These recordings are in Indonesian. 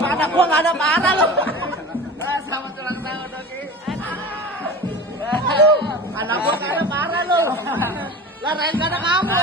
Anak gua nggak ada parah lo. Selamat ulang tahun, Oki. Anak gua nggak ada parah lo. Lah lain gak ada kamu.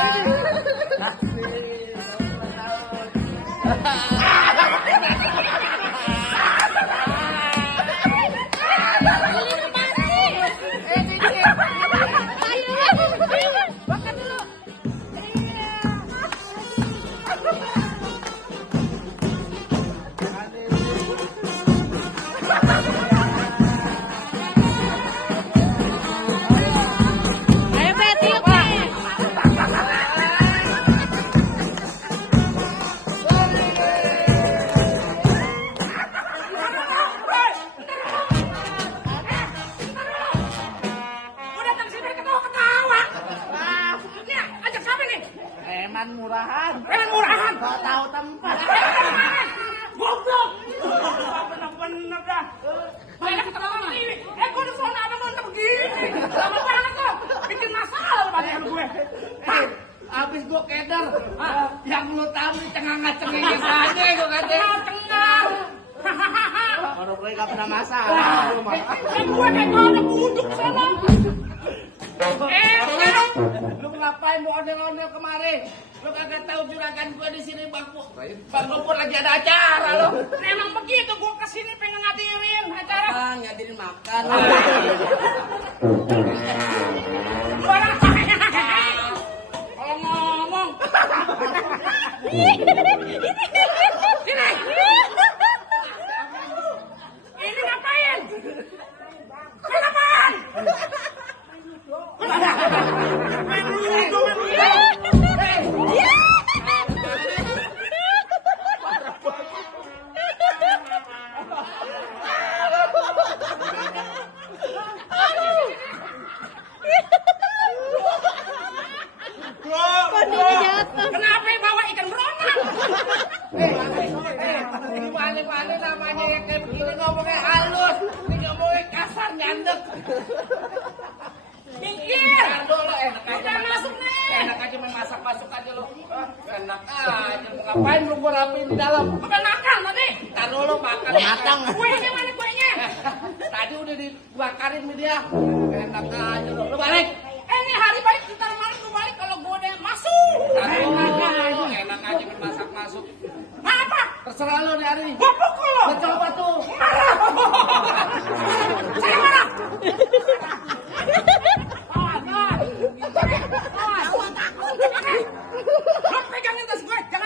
Preman murahan. Gak tahu tempat. Goblok. Bener-bener dah. Banyak ketawa ini. Gue di sana ada mau begini. Lama banget tuh. Bikin masalah banyak gue. Abis gua keder. Yang lu tahu nih cengang-cengengnya saja gua kata. Cengar. Baru gue gak pernah masalah. Gue kayak ada buduk sana. Lu ngapain mau ondel-ondel kemari? Lu kagak tahu juragan gua di sini Bang Pur lagi ada acara lo. Memang begitu gue kesini pengen ngadirin acara. Ngadirin makan. Kalau ngomong. Ini ngapain? Kenapaan? Kenapa bawa ikan berontak? Gimana namanya yang kayak begini ngomongnya halus, ini ngomongnya kasar nyandek. Minggir! Lo enak aja. Udah masuk nih. Enak aja main masak aja lo. Enak aja. Ngapain lu gua rapiin di dalam? Udah makan tadi. Ntar dulu makan. Matang. Kuenya mana kuenya? Tadi udah dibakarin sama dia. Enak aja lo. Lu balik. Ini hari baik ntar malam lu balik kalau gue udah masuk. Taruh makan lo. Enak aja main masak masuk. Apa? Terserah lo nih hari ini. Gue pukul lo. Coba